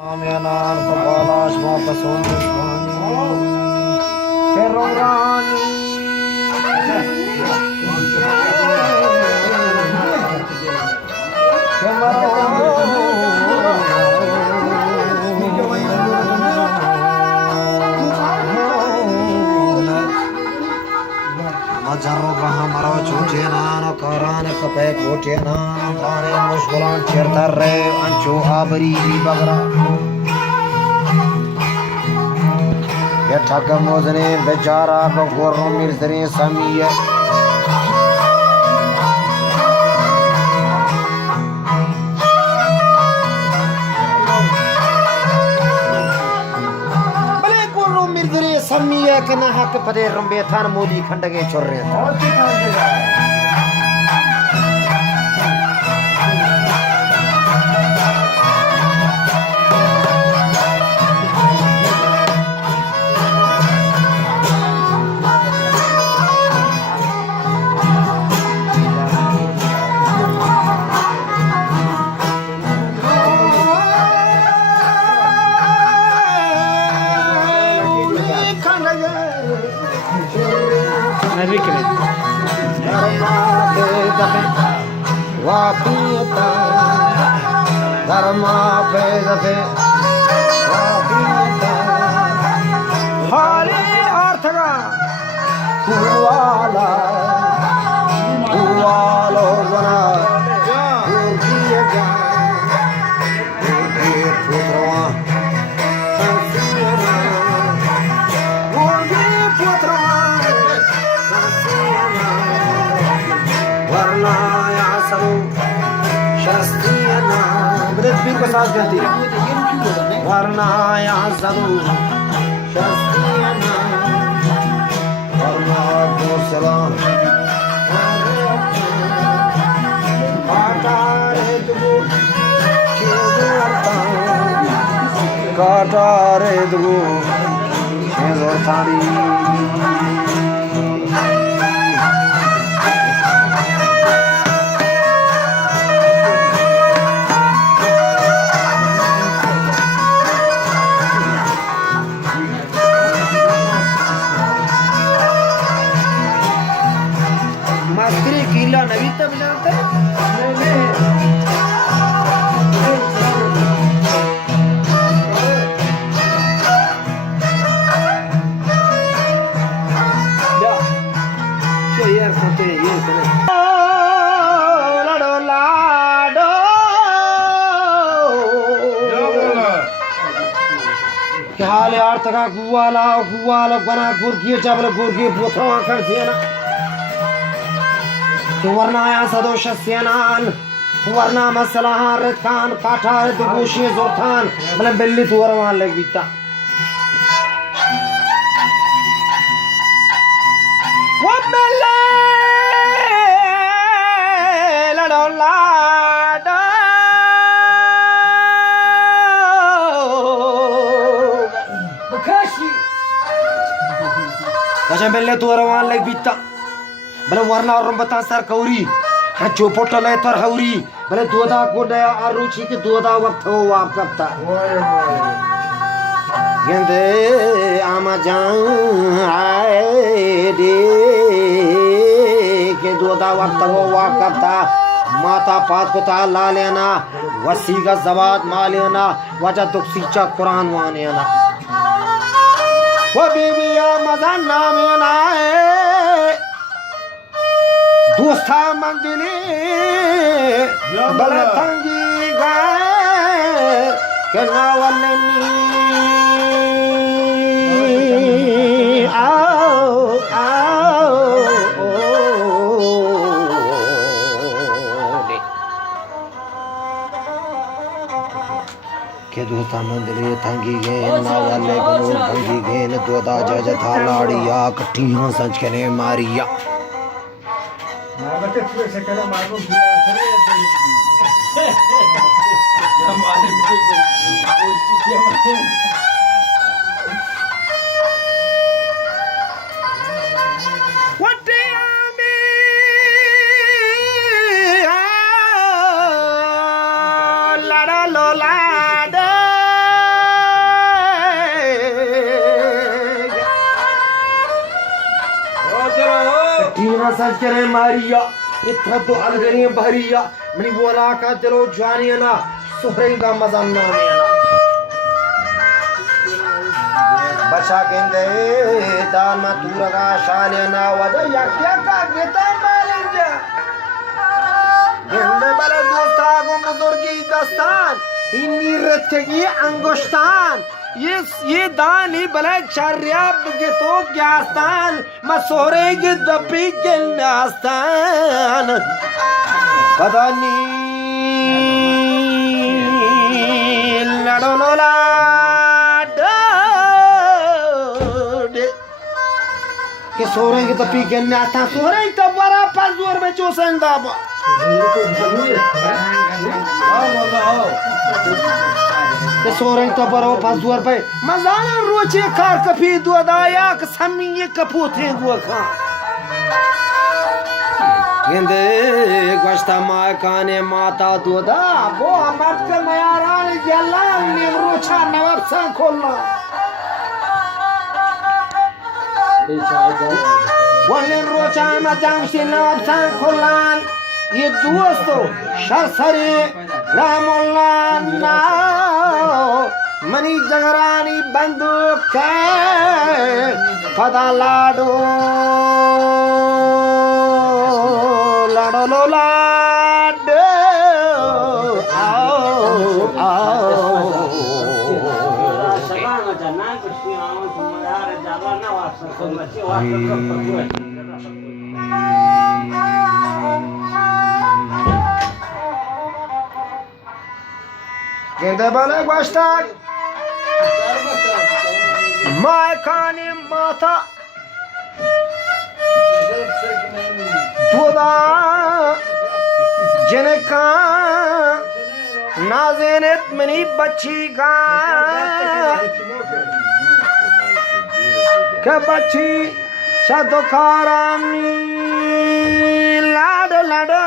Amyanan Kapalash Mapason Kerorani Majarro Bahamaro Chutiana Karan Kape Kotiana Tane Mushkulan Chertare Ancho Abari Bagra Yataka Mozane Bechara Bagoro Mirzari Samiya Samiya kana hak pade rambe than modi khandage chorre tha Dharma Pedape Vapita Hari Arthaga Kuwala Kuwalo Vana Kurgiya Kurgiya Putra Sansiyana Kurgiya Putra Sansiyana Varnaya Saru Shastiyana Bretbir ke sath gati Varnaya Saru Shastiyana Varnaya Salam Katare dugu Katare dugu Shezorthari Gila Navita Vinanta? क्या हाल है यार तका गुवाला बना गुरकी चावल गुरकी पोथवा कर दिया ना Varnaya Sadoshasyanan Varna Masalahan Retkan Katar Dugushi Zortan Malam Belli Tuarawan Legvita Wabele Ladolada Bakashi Malam Belli Tuarawan Legvita Bale warna orang batasar kauri, hancur le tar hauri, bale duada kodaya aruchi ke duada waktu wap kapta. Gende amajang ay de ke duada waktu wap kapta. Mata pat kota lalena, wasiga zabat malena, wajah tuksicha Quran wanena. Wabibiya mazan namena. Dosta mandili balatangi gaye kenawaleni ke dosta mandili tangi gaye nawale ganu tangi gaye doda jaja thaladiya kattiyan sanch kene mariya What do you mean? La la la la. सच करे मारिया इतना तो अलगरी भरिया money बोला का चलो जानिए ना सोहरे का मजा ना बचा केंदे दान में तूरगा शाले ना वजह या क्या का बेटा मालेंगे गेंदे बले दोस्ता को बुजुर्गी दस्तान इन्हीं रत्ते की अंगुष्ठान ये दान ही बले शर्याब के तो ज्ञास्तान मसोरे के दपी के नास्तान पता नहीं लड़ो लोला के सोरे के तपी के नास्तान सोरे तो बड़ा पासवर में चोसन दाबा के सोरे तो बड़ा पासवर पे मजाना रोचे कार कभी दुआदाया के समीये कपूते दुआ खा गेंदे गश्ता माय काने माता दुआदा वो अमर के मयारान जलाल ने रोचा नवाब सा खोलना वहीं रोचा में जाऊं से नवाब सा खोलान ये दोस्तों शर्सरे रामुल्ला ना मनी जगरानी बंदूक के पदा लाडो लाडो लो लाडो आओ आओ गेंदे बले गोश्ताक माय खाने माता दुदा जिनका नाज़ेनत मनी बच्ची का के बच्ची चदुकारामी लाडो लाडो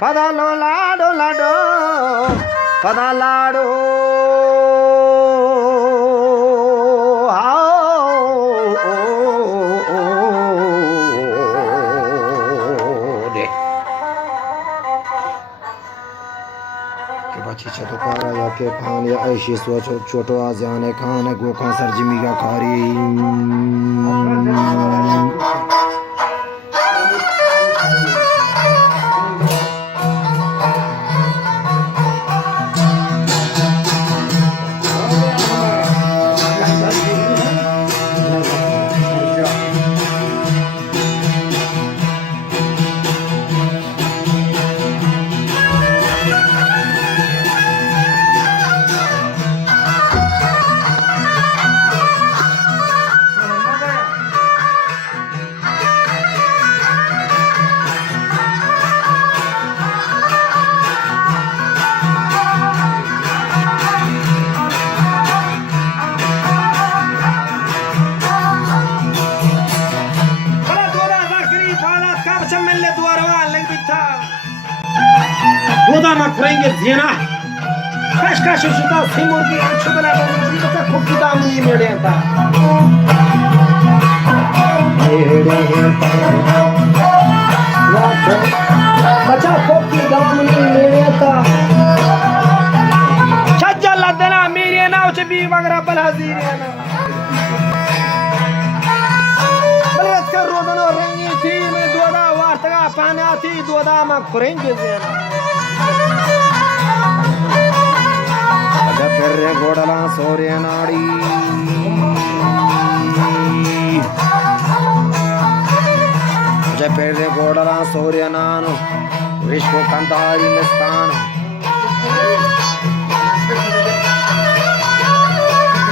पदा लो लाडो लाडो पदा लाडो चतुकारा या के खान या ऐशी सोचो छोटो आजाने खान गोखा सरजमी का खारी करेंगे जीना कश कश सुता सिमोर की आंखों बना बंदी तो खूब की दाम नहीं मिले था बच्चा खूब की दाम नहीं मिले था छज्जा लदना मेरे नाव से भी वगैरह बला जीने ना बलगत कर रोदनो रंगी थी मैं दोदा वार्तगा पाना थी दोदा में करेंगे जीना फिर गोडला सूर्य नाड़ी फिर गोडला सूर्य नान विश्व कंतारी मिस्तान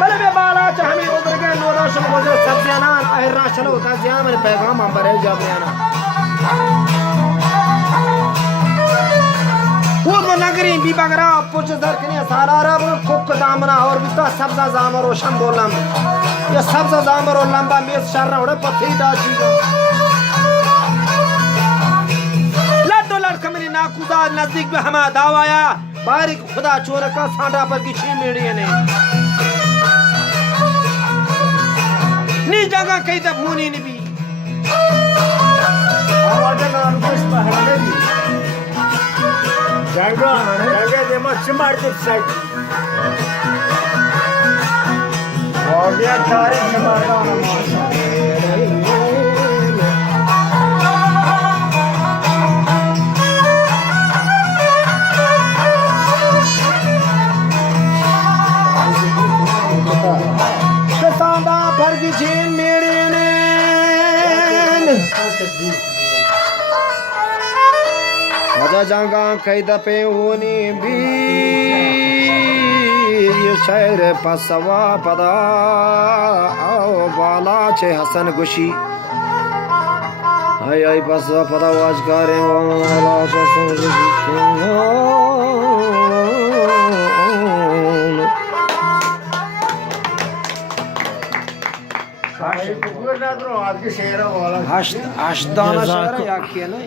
बल में बाला चाहमी उधर के नोदाशम गोजर सत्यानान अहिरा चलो का जिया मेरे पैगाम हम पर है जाबरियाना नगरी भी बगरा पुछ दरकने सारा रब खुक दामना और भी तो सब्जा जामर और शंबोलम ये सब्जा जामर और लंबा मेज शर्रा उड़े पथी दाची लड्डो लड़का मेरी नाकुदा नजदीक में हमा दावाया बारिक खुदा चोर का सांडा पर की छी मेड़ी ने नी जगह कहीं तक मुनी नहीं भी आवाज नाम कुछ पहले भी जगह दे मत मारते साइड हो गया चारे मारता हूं सांदा फर्गी छेन मेरे ने आजा जागा कई दफे होनी भी ये शहर पसवा पदा आओ बाला छे हसन गुशी हाय हाय पसवा पदा वाज करे वाला Hasan गुशी Aşdana şehre yakıyor ne?